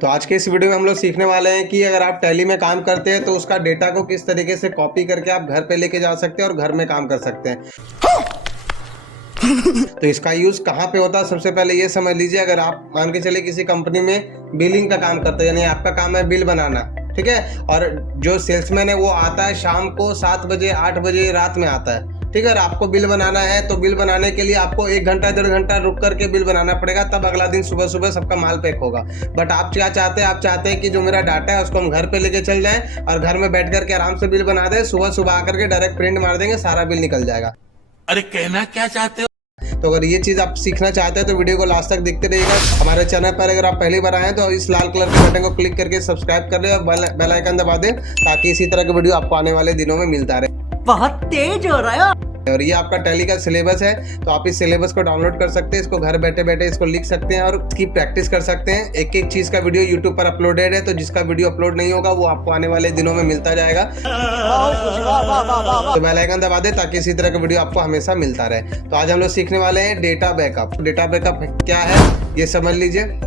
तो आज के इस वीडियो में हम लोग सीखने वाले हैं कि अगर आप टैली में काम करते हैं तो उसका डेटा को किस तरीके से कॉपी करके आप घर पे लेके जा सकते हैं और घर में काम कर सकते हैं। तो इसका यूज कहाँ पे होता है, सबसे पहले ये समझ लीजिए। अगर आप मान के चलिए किसी कंपनी में बिलिंग का काम करते हैं, यानी आपका काम है बिल बनाना, ठीक है, और जो सेल्समैन है वो आता है शाम को 7 बजे 8 बजे रात में आता है, ठीक है। और आपको बिल बनाना है तो बिल बनाने के लिए आपको 1 घंटा 1.5 घंटा रुक करके बिल बनाना पड़ेगा, तब अगला दिन सुबह सुबह सबका माल पैक होगा। बट आप क्या चाहते हैं, आप चाहते हैं कि जो मेरा डाटा है उसको हम घर पे लेके चल जाएं और घर में बैठ करके आराम से बिल बना दें, सुबह सुबह आकर के डायरेक्ट प्रिंट मार देंगे, सारा बिल निकल जाएगा। अरे कहना क्या चाहते हो? तो अगर ये चीज़ आप सीखना चाहते हैं तो वीडियो को लास्ट तक देखते रहिएगा। हमारे चैनल पर अगर आप पहली बार आए हैं तो इस लाल कलर के बटन को क्लिक करके सब्सक्राइब कर ले और बेल आइकन दबा दें, ताकि इसी तरह के वीडियो आपको आने वाले दिनों में मिलता रहे। बहुत तेज हो रहा है। और ये आपका टैली का सिलेबस है, तो आप इस सिलेबस को डाउनलोड कर सकते हैं, इसको घर बैठे बैठे इसको लिख सकते हैं और इसकी प्रैक्टिस कर सकते हैं। एक एक चीज का वीडियो यूट्यूब पर अपलोडेड है, तो जिसका वीडियो अपलोड नहीं होगा वो आपको आने वाले दिनों में मिलता जाएगा। तो बेल आइकन दबा दे ताकि इसी तरह का वीडियो आपको हमेशा मिलता रहे। तो आज हम लोग सीखने वाले हैं डेटा बैकअप। डेटा बैकअप क्या है ये समझ लीजिए।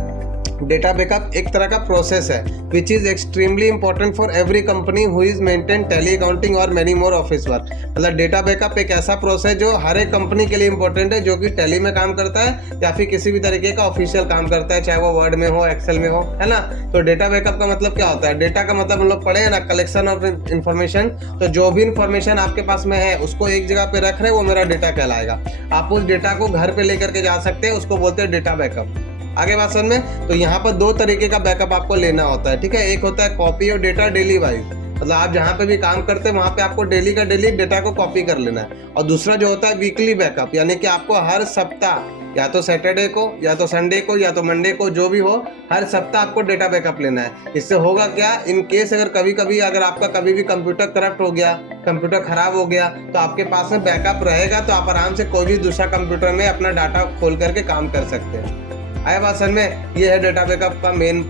डेटा बैकअप एक तरह का प्रोसेस है which is extremely important for every company who is maintain tally accounting और मेनी मोर ऑफिस वर्क। मतलब डेटा बैकअप एक ऐसा प्रोसेस जो हर एक कंपनी के लिए इंपॉर्टेंट है, जो कि टैली में काम करता है या फिर किसी भी तरीके का ऑफिशियल काम करता है, चाहे वो वर्ड में हो, एक्सेल में हो, है ना। तो डेटा बैकअप का मतलब क्या होता है? डेटा का मतलब हम लोग पढ़े हैं ना, कलेक्शन ऑफ इन्फॉर्मेशन। तो जो भी इन्फॉर्मेशन आपके पास में है उसको एक जगह पे रख रहे हैं, वो मेरा डेटा कहलाएगा। आप उस डेटा को घर पे लेकर के जा सकते हैं, उसको बोलते हैं डेटा बैकअप। आगे बात समझ में। तो यहाँ पर 2 तरीके का बैकअप आपको लेना होता है, ठीक है। एक होता है कॉपी और डेटा डेली वाइज, मतलब आप जहाँ पे भी काम करते हैं वहाँ पे आपको डेली का डेली डेटा को कॉपी कर लेना है। और दूसरा जो होता है वीकली बैकअप, यानी कि आपको हर सप्ताह, या तो सैटरडे को, या तो संडे को, या तो मंडे को, जो भी हो, हर सप्ताह आपको डेटा बैकअप लेना है। इससे होगा क्या, इन केस अगर कभी कभी अगर आपका कभी भी कंप्यूटर करप्ट हो गया, कंप्यूटर खराब हो गया, तो आपके पास में बैकअप रहेगा, तो आप आराम से कोई भी दूसरा कंप्यूटर में अपना डाटा खोल करके काम कर सकते हैं। आया बात समझ में। ये है डेटा बैकअप का मेन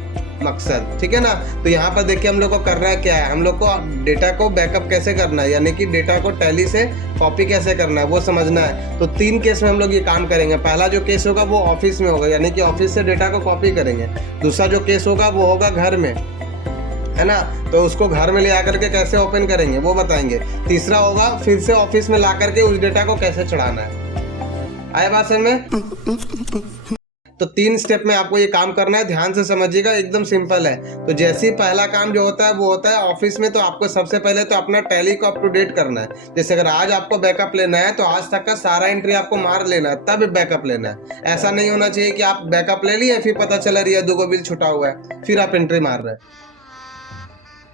मकसद, ठीक है ना। तो यहाँ पर देखिए हम लोग को करना है क्या है, हम लोग को डेटा को बैकअप कैसे करना है, यानी कि डेटा को टैली से कॉपी कैसे करना है वो समझना है। तो 3 केस में हम लोग ये काम करेंगे। पहला जो केस होगा वो ऑफिस में होगा, यानी कि ऑफिस से डेटा को कॉपी करेंगे। दूसरा जो केस होगा वो होगा घर में, है ना, तो उसको घर में ले आकर के कैसे ओपन करेंगे वो बताएंगे। तीसरा होगा फिर से ऑफिस में ला करके उस डेटा को कैसे चढ़ाना है। आया बात समझ में। तो 3 स्टेप में आपको ये काम करना है, ध्यान से समझिएगा, एकदम सिंपल है। तो जैसे ही पहला काम जो होता है वो होता है ऑफिस में, तो आपको सबसे पहले तो अपना टैली को अप टू डेट करना है। जैसे अगर आज आपको बैकअप लेना है तो आज तक का सारा एंट्री आपको मार लेना है, तब बैकअप लेना है। ऐसा नहीं होना चाहिए कि आप बैकअप ले लिए फिर पता चला रही है 2 बिल छुटा हुआ है, फिर आप एंट्री मार रहे हैं।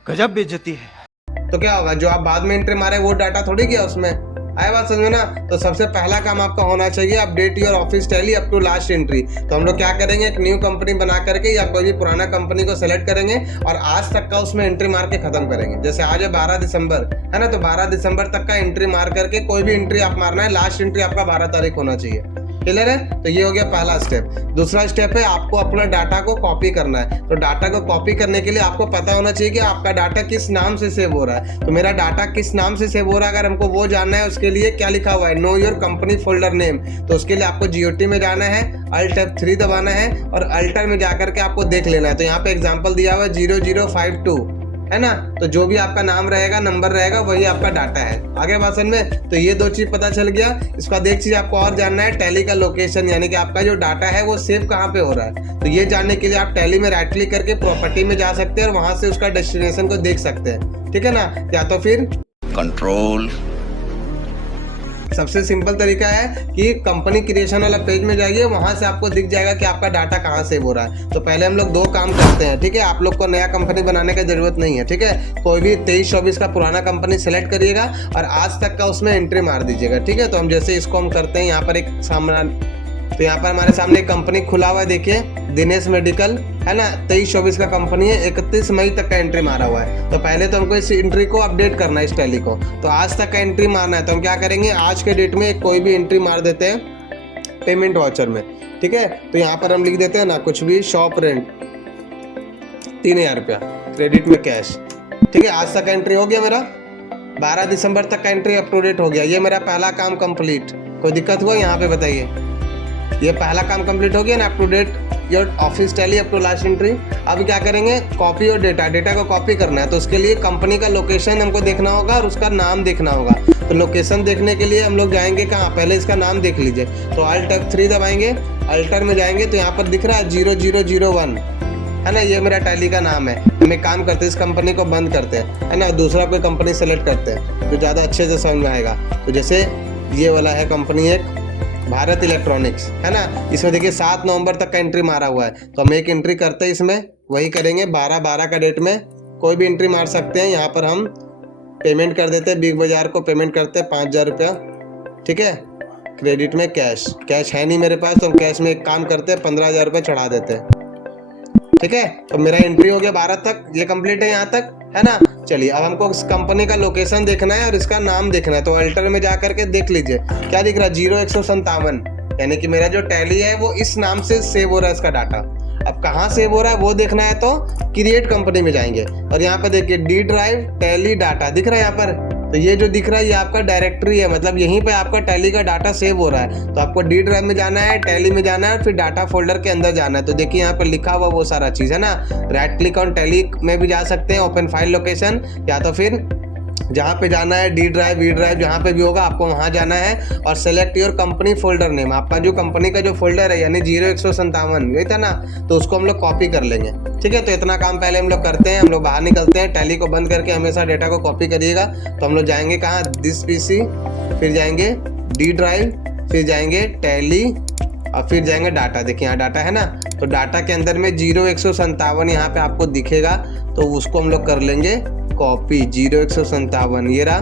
गजब बेइज्जती है। तो क्या होगा, जो आप बाद में एंट्री मारे वो डाटा थोड़ी गया उसमें। आया बात समझ में ना। तो सबसे पहला काम आपका होना चाहिए update your office tally up to last entry. तो हम लोग क्या करेंगे, एक न्यू कंपनी बना करके या कोई भी पुराना कंपनी को सेलेक्ट करेंगे और आज तक का उसमें एंट्री मार के खत्म करेंगे। जैसे आज है 12 दिसंबर, है ना, तो 12 दिसंबर तक का एंट्री मार करके कोई भी एंट्री आप मारना है, लास्ट एंट्री आपका 12 तारीख होना चाहिए। क्लियर है। तो ये हो गया पहला स्टेप। दूसरा स्टेप है आपको अपना डाटा को कॉपी करना है। तो डाटा को कॉपी करने के लिए आपको पता होना चाहिए कि आपका डाटा किस नाम से सेव हो रहा है। तो मेरा डाटा किस नाम से सेव हो रहा है, अगर हमको वो जानना है उसके लिए क्या लिखा हुआ है, know your company folder name. तो उसके लिए आपको GOT में जाना है, Alt F3 दबाना है और अल्टर में जाकर के आपको देख लेना है। तो यहाँ पे एग्जाम्पल दिया हुआ है 0052, है ना। तो जो भी आपका नाम रहेगा, नंबर रहेगा, वही आपका डाटा है। आगे भाषण में। तो ये 2 चीज पता चल गया। इसके बाद एक चीज आपको और जानना है, टैली का लोकेशन, यानी कि आपका जो डाटा है वो सेव कहाँ पे हो रहा है। तो ये जानने के लिए आप टैली में राइट क्लिक करके प्रॉपर्टी में जा सकते हैं और वहां से उसका डेस्टिनेशन को देख सकते हैं, ठीक है ना। या तो फिर कंट्रोल। सबसे सिंपल तरीका है कि कंपनी क्रिएशन वाला पेज में जाइए, वहां से आपको दिख जाएगा कि आपका डाटा कहाँ सेव हो रहा है। तो पहले हम लोग 2 काम करते हैं, ठीक है। आप लोग को नया कंपनी बनाने की जरूरत नहीं है, ठीक है। कोई भी 23-24 का पुराना कंपनी सेलेक्ट करिएगा और आज तक का उसमें एंट्री मार दीजिएगा, ठीक है। तो हम जैसे इसको हम करते हैं, यहाँ पर एक सामने, तो यहाँ पर हमारे सामने एक कंपनी खुला हुआ है, देखिए दिनेश मेडिकल, है ना। 23-24 का कंपनी है, 31 मई तक का एंट्री मारा हुआ है। तो पहले तो हमको इस एंट्री को अपडेट करना है, इस टैली को। तो आज तक का एंट्री मारना है, तो हम क्या करेंगे, आज के डेट में कोई भी एंट्री मार देते हैं पेमेंट वाउचर में, ठीक है। तो यहाँ पर हम लिख देते हैं ना कुछ भी, शॉप रेंट 3000 रुपया, क्रेडिट में कैश, ठीक है। आज तक का एंट्री हो गया मेरा, 12 दिसंबर तक का एंट्री अप टू डेट हो गया। ये मेरा पहला काम कंप्लीट। कोई दिक्कत हुआ यहाँ पे बताइए। ये पहला काम कंप्लीट हो गया ना, up to date your office tally up to last entry. अब क्या करेंगे, कॉपी और डेटा को कॉपी करना है, तो उसके लिए कंपनी का लोकेशन हमको देखना होगा और उसका नाम देखना होगा। तो लोकेशन देखने के लिए हम लोग जाएंगे कहाँ, पहले इसका नाम देख लीजिए। तो Alt F3 दबाएंगे, अल्टर में जाएंगे तो यहाँ पर दिख रहा है 0001, है ना, ये मेरा टैली का नाम है। हम एक काम करते हैं, इस कंपनी को बंद करते हैं, है ना, दूसरा कोई कंपनी सेलेक्ट करते हैं तो ज़्यादा अच्छे से समझ में आएगा। तो जैसे ये वाला है कंपनी एक भारत इलेक्ट्रॉनिक्स, है ना, इसमें देखिए 7 नवंबर तक का एंट्री मारा हुआ है। तो हम एक एंट्री करते हैं इसमें, वही करेंगे 12/12 का डेट में, कोई भी एंट्री मार सकते हैं। यहाँ पर हम पेमेंट कर देते हैं, बिग बाजार को पेमेंट करते हैं 5000 रुपया, ठीक है। क्रेडिट में कैश है नहीं मेरे पास, तो हम कैश में एक काम करते हैं 15000 रुपये चढ़ा देते हैं, ठीक है। तो मेरा एंट्री हो गया 12 तक, ये कंप्लीट है यहाँ तक, है ना। चलिए अब हमको इस कंपनी का लोकेशन देखना है और इसका नाम देखना है। तो अल्टर में जा करके देख लीजिए क्या दिख रहा है, 0157, यानी कि मेरा जो टैली है वो इस नाम से सेव हो रहा है इसका डाटा। अब कहाँ सेव हो रहा है वो देखना है तो क्रिएट कंपनी में जाएंगे और यहाँ पर देखिए डी ड्राइव टैली डाटा दिख रहा है यहाँ पर। तो ये जो दिख रहा है ये आपका डायरेक्टरी है, मतलब यहीं पे आपका टैली का डाटा सेव हो रहा है। तो आपको डी ड्राइव में जाना है, टैली में जाना है, फिर डाटा फोल्डर के अंदर जाना है। तो देखिए यहाँ पर लिखा हुआ वो सारा चीज़ है ना। राइट क्लिक ऑन टैली में भी जा सकते हैं, ओपन फाइल लोकेशन, या तो फिर जहाँ पे जाना है डी ड्राइव वी ड्राइव जहाँ पे भी होगा आपको वहाँ जाना है और select your company folder name. आपका जो कंपनी का जो फोल्डर है यानी 0157 यही था ना, तो उसको हम लोग कॉपी कर लेंगे, ठीक है। तो इतना काम पहले हम लोग करते हैं, हम लोग बाहर निकलते हैं। टैली को बंद करके हमेशा डेटा को कॉपी करिएगा। तो हम लोग जाएंगे कहाँ, दिस पीसी, फिर जाएंगे डी ड्राइव, फिर जाएंगे टैली और फिर जाएंगे डाटा। देखिए यहाँ डाटा है ना, तो डाटा के अंदर में 0157 यहाँ पे आपको दिखेगा, तो उसको हम लोग कर लेंगे कॉपी। 0157 ये रहा,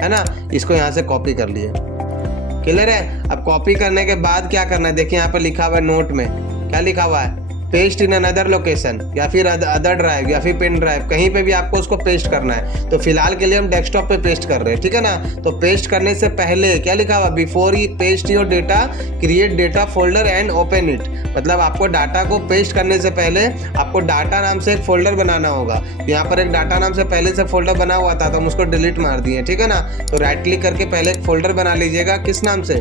है ना, इसको यहाँ से कॉपी कर लिए, क्लियर है। अब कॉपी करने के बाद क्या करना है, देखिए यहाँ पर लिखा हुआ है नोट में, क्या लिखा हुआ है, पेस्ट इन अनदर लोकेशन या फिर अदर ड्राइव या फिर पेन ड्राइव, कहीं पे भी आपको उसको पेस्ट करना है। तो फिलहाल के लिए हम डेस्कटॉप पे पेस्ट कर रहे हैं, ठीक है ना। तो पेस्ट करने से पहले क्या लिखा हुआ, before you paste your data create data folder and open it. मतलब आपको डाटा को पेस्ट करने से पहले आपको डाटा नाम से एक फोल्डर बनाना होगा। यहाँ पर एक डाटा नाम से पहले से फोल्डर बना हुआ था तो हम उसको डिलीट मार दिए, ठीक है ना। तो राइट क्लिक करके पहले एक फोल्डर बना लीजिएगा, किस नाम से,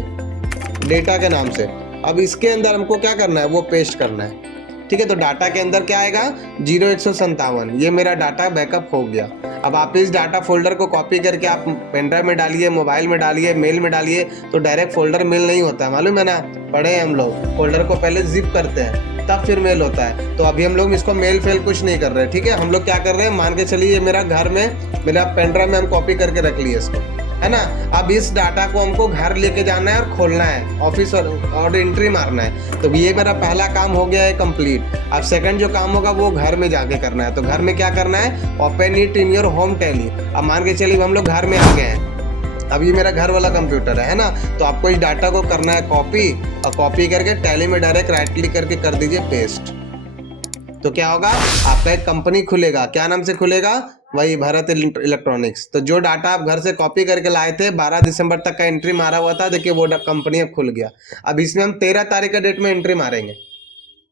डेटा के नाम से। अब इसके अंदर हमको क्या करना है, वो पेस्ट करना है, ठीक है। तो डाटा के अंदर क्या आएगा, 0157, ये मेरा डाटा बैकअप हो गया। अब आप इस डाटा फोल्डर को कॉपी करके आप पेनड्राइव में डालिए, मोबाइल में डालिए, मेल में डालिए, तो डायरेक्ट फोल्डर मेल नहीं होता है, मालूम है ना, पढ़े हैं हम लोग। फोल्डर को पहले जिप करते हैं तब फिर मेल होता है। तो अभी हम लोग इसको मेल फेल कुछ नहीं कर रहे, ठीक है। हम लोग क्या कर रहे हैं, मान के चलिए मेरा घर में, मेरा पेनड्राइव में हम कॉपी करके रख लिए इसको, है ना। अब इस डाटा को हमको घर लेके जाना है और खोलना है, ऑफिस और एंट्री मारना है। तो ये मेरा पहला काम हो गया है कंप्लीट। अब सेकंड जो काम होगा वो घर में जाके करना है। तो घर में क्या करना है, open it in your home tally. अब मान के चलिए हम लोग घर में आ गए हैं, अब ये मेरा घर वाला कंप्यूटर है ना। तो आपको इस डाटा को करना है कॉपी, और कॉपी करके टैली में डायरेक्ट राइट क्लिक करके कर दीजिए पेस्ट। तो क्या होगा, आपका एक कंपनी खुलेगा, क्या नाम से खुलेगा, वही भारत इलेक्ट्रॉनिक्स। तो जो डाटा आप घर से कॉपी करके लाए थे, 12 दिसंबर तक का एंट्री मारा हुआ था, देखिए वो कंपनी अब खुल गया। अब इसमें हम 13 तारीख का डेट में एंट्री मारेंगे,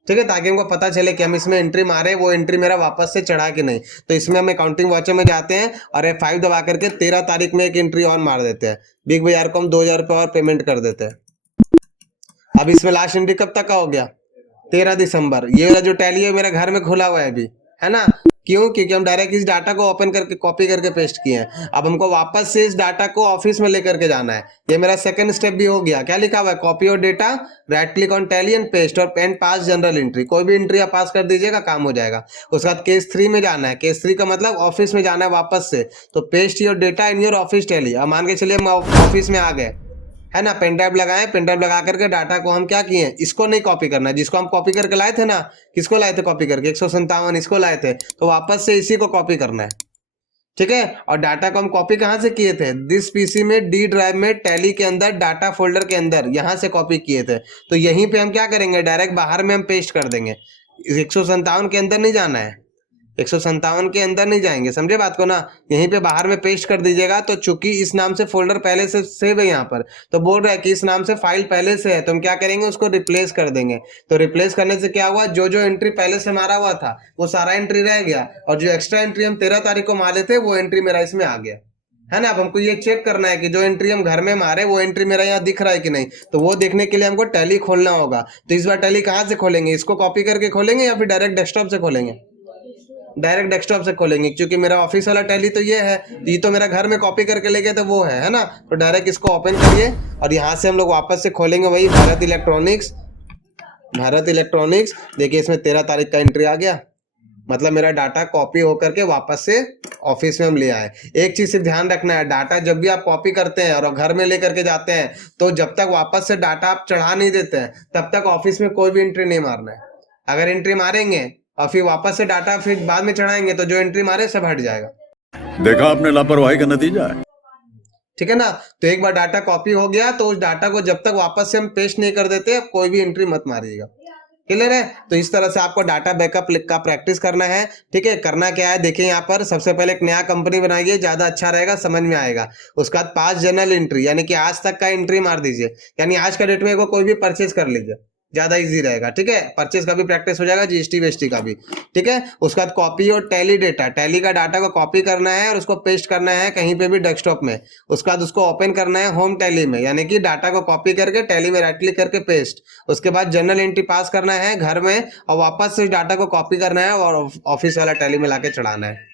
ठीक है, ताकि हमको पता चले कि हम इसमें एंट्री मारे, वो एंट्री मेरा वापस से चढ़ा कि नहीं। तो इसमें हम अकाउंटिंग वाचर में जाते हैं और F5 दबा करके 13 तारीख में एक एंट्री और मार देते हैं। बिग बाजार को हम 2000 रुपये और पेमेंट कर देते हैं। अब इसमें लास्ट एंट्री कब तक का हो गया, 13 दिसंबर। ये वाला जो टैली है मेरा घर में खुला हुआ है अभी, है ना। क्यों, क्योंकि हम डायरेक्ट इस डाटा को ओपन करके कॉपी करके पेस्ट किए हैं। अब हमको वापस से इस डाटा को ऑफिस में लेकर के जाना है। ये मेरा सेकंड स्टेप भी हो गया। क्या लिखा हुआ है, कॉपी और data, right click on tally and paste और पेन पास जनरल एंट्री। कोई भी एंट्री आप पास कर दीजिएगा, काम हो जाएगा। उसके बाद केस 3 में जाना है। केस 3 का मतलब ऑफिस में जाना है वापस से। तो paste your data in your office tally. अब मान के चलिए हम ऑफिस में आ गए, है ना, पेन ड्राइव लगाए, पेन ड्राइव लगा करके डाटा को हम क्या किए, इसको नहीं कॉपी करना है, जिसको हम कॉपी करके लाए थे ना, किसको लाए थे कॉपी करके, 157 इसको लाए थे, तो वापस से इसी को कॉपी करना है, ठीक है। और डाटा को हम कॉपी कहाँ से किए थे, दिस पीसी में, डी ड्राइव में, टैली के अंदर, डाटा फोल्डर के अंदर, यहाँ से कॉपी किए थे। तो यहीं पे हम क्या करेंगे, डायरेक्ट बाहर में हम पेस्ट कर देंगे। 157 के अंदर नहीं जाना है, 157 के अंदर नहीं जाएंगे, समझे बात को ना। यहीं पे बाहर में पेस्ट कर दीजिएगा। तो चूंकि इस नाम से फोल्डर पहले से सेव है यहाँ पर, तो बोल रहा है कि इस नाम से फाइल पहले से है, तो हम क्या करेंगे, उसको रिप्लेस कर देंगे। तो रिप्लेस करने से क्या हुआ, जो जो एंट्री पहले से मारा हुआ था वो सारा एंट्री रह गया, और जो एक्स्ट्रा एंट्री हम 13 तारीख को मारे थे वो एंट्री मेरा इसमें आ गया, है ना। अब हमको ये चेक करना है कि जो एंट्री हम घर में मारे वो एंट्री मेरा यहाँ दिख रहा है कि नहीं। तो वो देखने के लिए हमको टैली खोलना होगा। तो इस बार टैली कहाँ से खोलेंगे, इसको कॉपी करके खोलेंगे या फिर डायरेक्ट डेस्कटॉप से खोलेंगे? डायरेक्ट डेस्कटॉप से खोलेंगे, क्योंकि मेरा ऑफिस वाला टैली तो ये है, ये तो मेरा घर में कॉपी करके लेके तो वो है ना। तो डायरेक्ट इसको ओपन करिए और यहाँ से हम लोग वापस से खोलेंगे वही भारत इलेक्ट्रॉनिक्स। भारत इलेक्ट्रॉनिक्स देखिए, इसमें 13 तारीख का एंट्री आ गया, मतलब मेरा डाटा कॉपी होकर के वापस से ऑफिस में हम ले आए। एक चीज से ध्यान रखना है, डाटा जब भी आप कॉपी करते हैं और घर में लेकर के जाते हैं तो जब तक वापस से डाटा आप चढ़ा नहीं देते हैं तब तक ऑफिस में कोई भी एंट्री नहीं मारना है। अगर एंट्री मारेंगे और फिर वापस से डाटा फिर बाद में चढ़ाएंगे तो जो एंट्री मारे सब हट जाएगा। देखा आपने लापरवाही का नतीजा है। ठीक है ना। तो एक बार डाटा कॉपी हो गया तो उस डाटा को जब तक वापस से हम पेस्ट नहीं कर देते कोई भी एंट्री मत मारिएगा। क्लियर है। तो इस तरह से आपको डाटा बैकअप का प्रैक्टिस करना है। ठीक है, करना क्या है देखिए, यहाँ पर सबसे पहले एक नया कंपनी बनाइए, ज्यादा अच्छा रहेगा, समझ में आएगा। उसके बाद 5 जनरल एंट्री यानी कि आज तक का एंट्री मार दीजिए, यानी आज का डेट में को कोई भी परचेज कर लीजिए, ज्यादा इजी रहेगा। ठीक है, परचेज का भी प्रैक्टिस हो जाएगा, जीएसटी वेस्टी का भी। ठीक है, उसके बाद कॉपी और टैली डेटा, टैली का डाटा को कॉपी करना है और उसको पेस्ट करना है कहीं पे भी डेस्कटॉप में। उसके बाद उसको ओपन करना है होम टैली में, यानी कि डाटा को कॉपी करके टैली में राइट क्लिक करके पेस्ट। उसके बाद जनरल एंट्री पास करना है घर में और वापस से डाटा को कॉपी करना है और ऑफिस वाला टैली में लाके चढ़ाना है।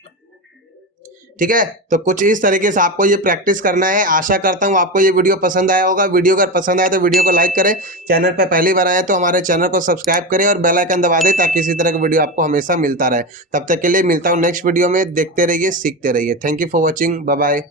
ठीक है, तो कुछ इस तरीके से आपको ये प्रैक्टिस करना है। आशा करता हूँ आपको ये वीडियो पसंद आया होगा। वीडियो अगर पसंद आया तो वीडियो को लाइक करें, चैनल पर पहली बार आए तो हमारे चैनल को सब्सक्राइब करें और बेल आइकन दबा दें ताकि इसी तरह का वीडियो आपको हमेशा मिलता रहे। तब तक के लिए मिलता हूँ नेक्स्ट वीडियो में, देखते रहिए, सीखते रहिए। Thank you for watching, bye bye.